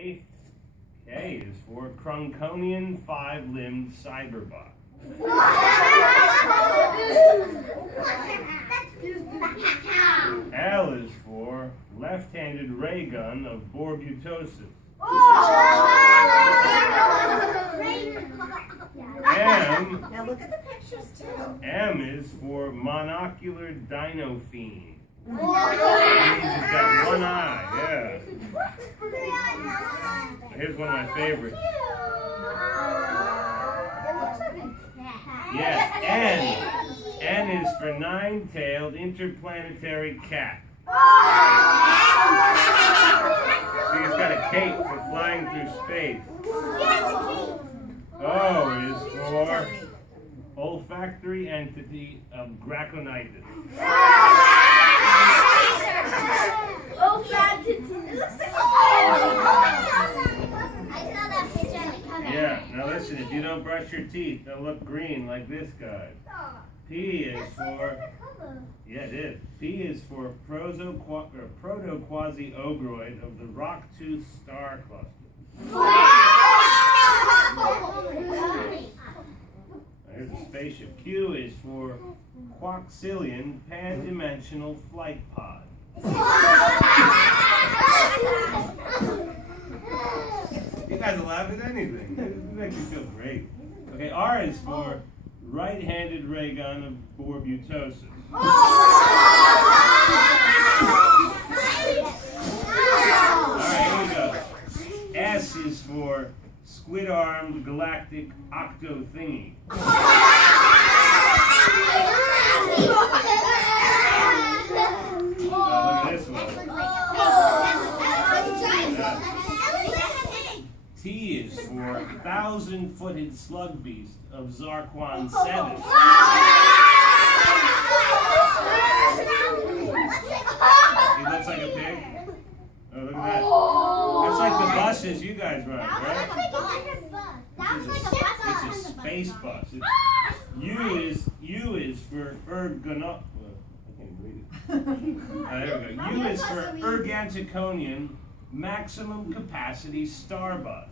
K. K is for Crunconian five-limbed cyberbot. L is for left-handed ray gun of borbutosis. M. Now look at the pictures too. M is for monocular dino fiend. It means it's got one eye, yeah. Here's one of my favorites. Yes, N. N is for nine-tailed interplanetary cat. See, it's got a cape for flying through space. O is for olfactory entity of Graconitis. Yeah, now listen, if you don't brush your teeth, they'll look green like this guy. P is for, yeah it is, P is for proto-quasi-ogroid of the rock-toothed star cluster. Here's a spaceship. Q is for quaxillion pan-dimensional flight pod. You guys will laugh at anything. It makes you feel great. Okay, R is for right-handed ray gun of borbutosis. Alright, here we go. S is for squid-armed galactic octo-thingy. Look at this one. T is for thousand-footed slug beast of Zarquan 7. He looks like a pig. Oh, look at that. That's like the buses you guys run, right? It's a space bus. U is for ergono. I can't read it. There we go. U is for erganticonian maximum capacity star bus.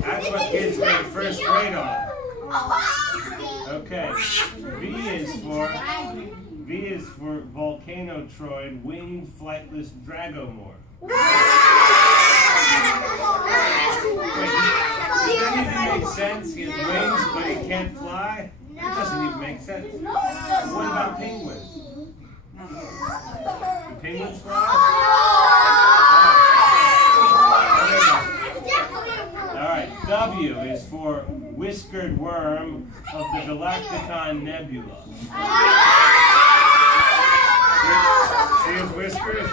That's what kids go to first grade on. Okay. V is for volcanotroid winged flightless dragomorph. Wait, does that even make sense? He has wings, but he can't fly? It doesn't even make sense. What about penguins? Do penguins fly? Alright, W is for whiskered worm of the Galacticon Nebula. See his whiskers?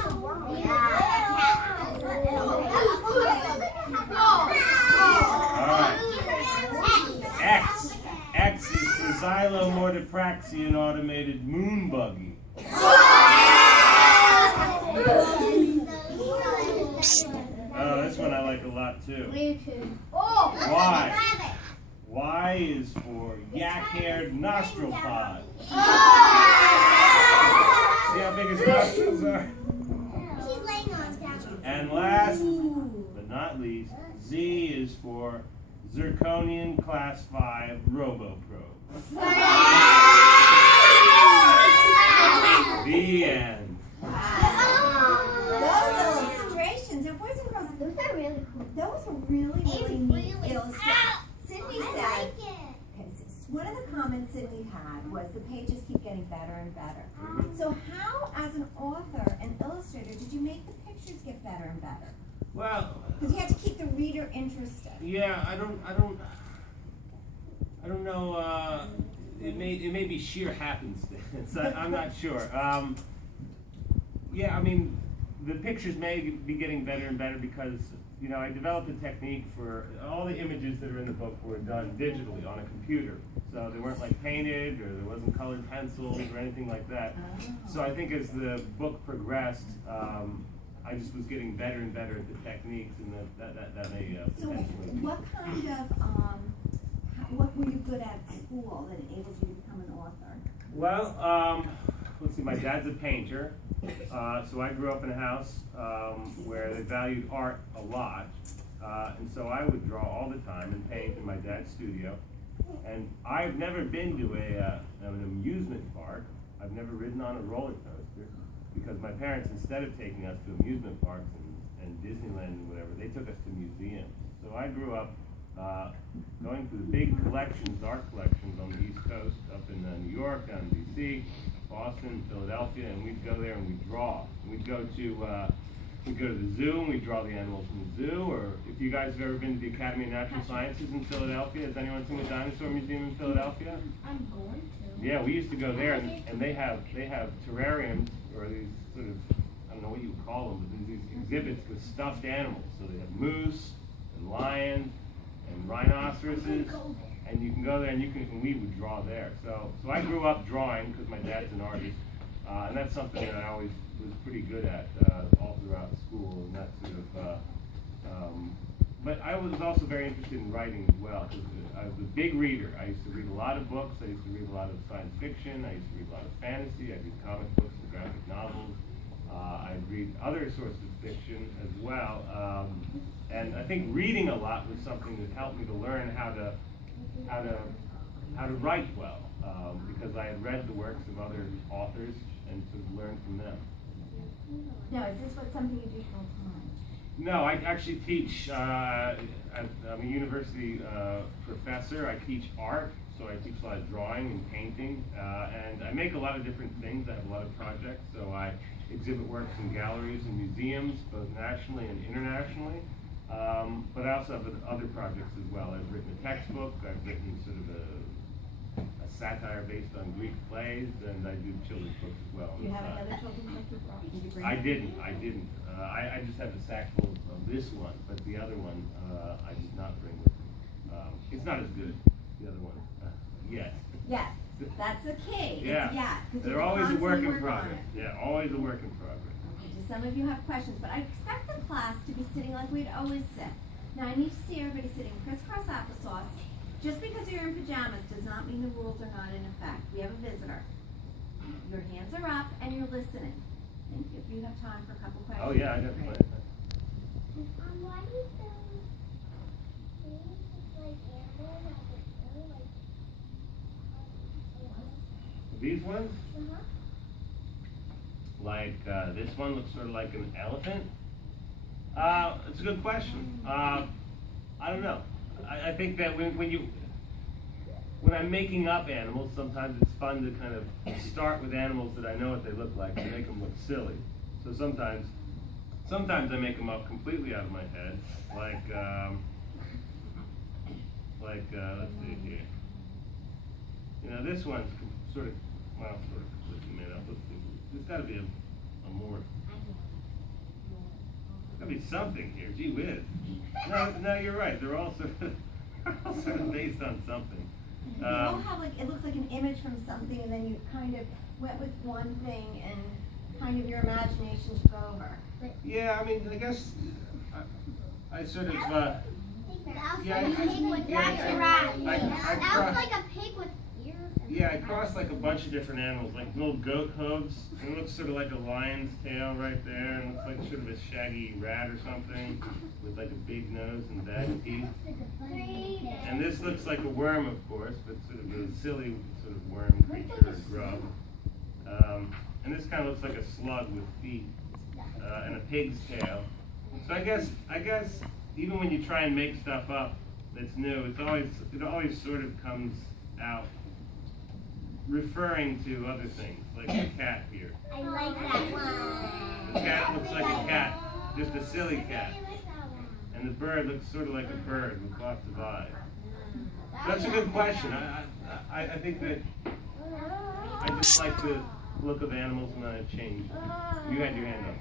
Alright. X is for xylomortipraxian automated moon buggy. Oh, this one I like a lot too. Me too. Y is for yak-haired nostril pod. See how big his nostrils are? And last but not least, Z is for Zirconian Class 5 RoboProbe. The end. Those illustrations, and boys and girls, Those are really cool. those are really neat illustrations. Sydney said, one of the comments Sydney had was the pages keep getting better and better. So how, as an author and illustrator, did you make the pictures get better and better? Well, Because you have to keep the reader interested. yeah, I don't know. It may be sheer happenstance. I'm not sure. Yeah, I mean, the pictures may be getting better and better because, you know, I developed a technique for all the images that are in the book were done digitally on a computer. So they weren't like painted or there wasn't colored pencils or anything like that. So I think as the book progressed, I just was getting better and better at the techniques, and that may So potentially. what kind of, what were you good at school that enabled you to become an author? Well, let's see, my dad's a painter, so I grew up in a house where they valued art a lot, and so I would draw all the time and paint in my dad's studio. And I've never been to an amusement park. I've never ridden on a roller coaster, because my parents, instead of taking us to amusement parks and Disneyland and whatever, they took us to museums. So I grew up going to the big collections, art collections on the East Coast, up in New York, down in D.C., Boston, Philadelphia, and we'd go there and we'd draw. We'd go to the zoo and we'd draw the animals from the zoo. Or if you guys have ever been to the Academy of Natural Sciences in Philadelphia, has anyone seen the Dinosaur Museum in Philadelphia? I'm going to. Yeah, we used to go there, and they have terrariums, or these sort of, I don't know what you would call them, but these exhibits with stuffed animals. So they have moose and lions and rhinoceroses, and you can go there and we would draw there. So I grew up drawing because my dad's an artist, and that's something that I always was pretty good at all throughout school, and that sort of. But I was also very interested in writing as well, because I was a big reader. I used to read a lot of books. I used to read a lot of science fiction. I used to read a lot of fantasy. I'd read comic books and graphic novels. I'd read other sorts of fiction as well. And I think reading a lot was something that helped me to learn how to write well, because I had read the works of other authors and to learn from them. Now, is this something you do full time? No, I actually teach. I'm a university professor. I teach art, so I teach a lot of drawing and painting, and I make a lot of different things. I have a lot of projects, so I exhibit works in galleries and museums, both nationally and internationally. But I also have other projects as well. I've written a textbook. I've written sort of a satire based on Greek plays, and I do children's books as well. You have another children's book you brought? Did you bring I it? didn't. I just have a sack full of this one, but the other one I did not bring with me. It's not as good, the other one, yet. Yes, that's the key. Yeah. It's yet. 'Cause They're you always a work in constantly work on progress. it. Yeah, always a work in progress. Okay, so some of you have questions, but I expect the class to be sitting like we'd always sit. Now I need to see everybody sitting crisscross applesauce. Just because you're in pajamas does not mean the rules are not in effect. We have a visitor. Your hands are up and you're listening. Thank you. If you have time for a couple questions. Oh yeah, I got great. plenty. Why do those like animals These ones? Uh-huh. Like this one looks sort of like an elephant. It's a good question. I don't know. I think that when I'm making up animals, sometimes it's fun to kind of start with animals that I know what they look like and make them look silly. So sometimes I make them up completely out of my head, like let's see here. You know, this one's sort of completely made up. Let's see. There's got to be a more. There's got to be something here. Gee whiz. No, you're right. They're all sort of based on something. You all have it looks like an image from something, and then you kind of went with one thing, and kind of your imagination took over. Yeah, I mean, I guess I sort of. That was like a pig with ears. Yeah, I crossed like a bunch of different animals, like little goat hooves. And it looks sort of like a lion's tail right there, and it looks like sort of a shaggy rat or something with like a big nose and bad teeth. And this looks like a worm, of course, but sort of a silly sort of worm creature or grub. And this kind of looks like a slug with feet and a pig's tail. So I guess even when you try and make stuff up that's new, it always sort of comes out referring to other things, like the cat here. I like that one. The cat looks like a cat, just a silly cat. And the bird looks sort of like a bird with lots of eyes. So that's a good question. I think that I just like the look of animals and I change. You had your hand up.